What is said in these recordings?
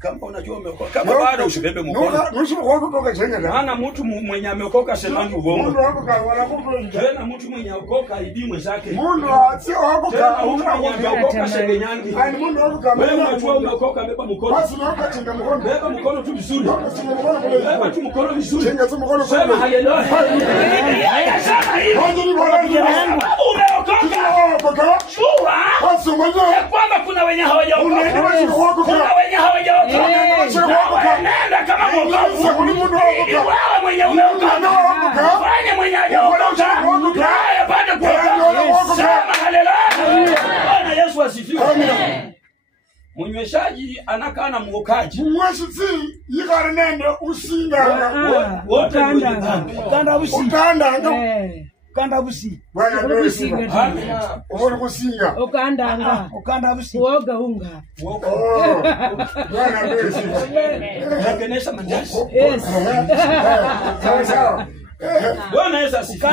Kama unajua umeokoka, kama bado usibebe mkono. Nusu kutoka chenga. Maana mtu mwenye ameokoka semangi uongo. Mungu wako wala kutoka. Tena mtu mwenye ameokoka ibii mwenzake. Mungu sio wako ameokoka sebenyangi. Ani Mungu wako kama. Wewe unajua umeokoka, beba mkono. Basi unaokoka chenga mkono. Beba mkono tu vizuri. Beba tu mkono vizuri. Chenga tu mkono. Sema haleluya. Sema hivi. Umeokoka. Shua. Basi mwenyewe kwamba kuna wenye hawajaokoka. Kuna wenye hawajaokoka. Nenda kama mwokovu. Wewe mwenye umeokoka. Fanya mwenye hajaokoka. Haya pande kuokoka. Sema haleluya. Bwana Yesu asifiwe. Amen. Munyweshaji anakaa na mwokaji. Mweshi yigara nende usinga. Wote ukanda busi. Ukanda busi. Bwana busi. Uone kusinga. Ukanda busi. Woga unga. Bwana busi. Nakenesha mandazi. Yes. Sawa. Bwana Yesu asifiwe.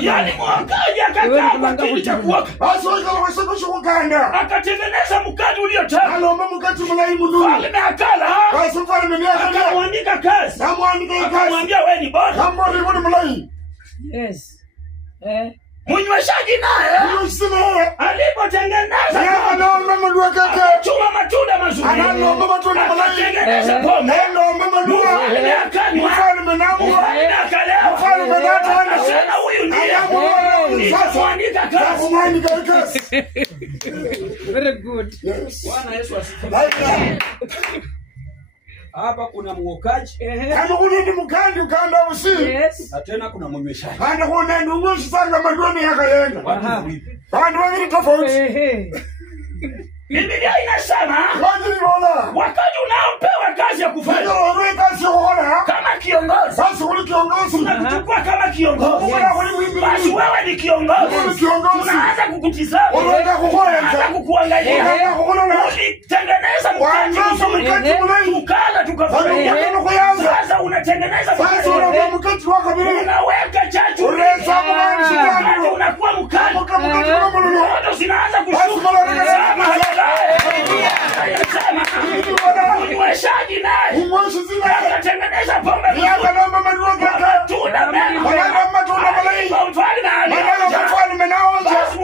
Yaani mwakaji akakaa kwa kiti cha kuoka. Basi wewe kushuka akatengeneza mkate uliotaka. Alomba mkate mlai mzuri. Mfalme akala. Basi mfalme ni akala. Akamwandika kazi. Akamwambia wewe ni bora. Kama ni mlai. Yes. Munyweshaji naye alipotengeneza anaomba madua kake. Chuma matunda mazuri. Anaomba matunda malai. Tengeneza pombe. Anaomba madua. Mfalme namu. Mfalme namu. Sana huyu ndiye. Sasa mwandika kazi. Mwandika kazi. Very good. Yes. Bwana Yesu asifiwe. Hapa kuna mwokaji. Kama kuna ndi mkandi ukanda usi. Yes. Na tena kuna munyweshaji. Hata kuna ndi mweshi sanga madoni yakaenda. Bwana wengine tofauti. Biblia inasema wakati unaopewa kazi ya kufanya kama kiongozi, basi uli kiongozi unakuchukua kama kiongozi, basi wewe ni kiongozi, unaanza kukutizama, unaanza kukuangalia, ulitengeneza mkate mzuri, tukala tukafanya, sasa unatengeneza mkate, unaweka chachu, unakuwa mkate, moto zinaanza kushuka. Munyweshaji naye akatengeneza pombe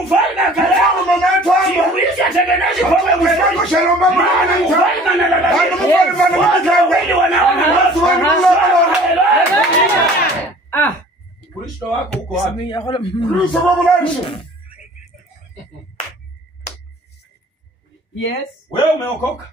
mfalme akaleta siku hizi atengenezi pombe Kristo wako huko wapi? Yes. Wewe umeokoka?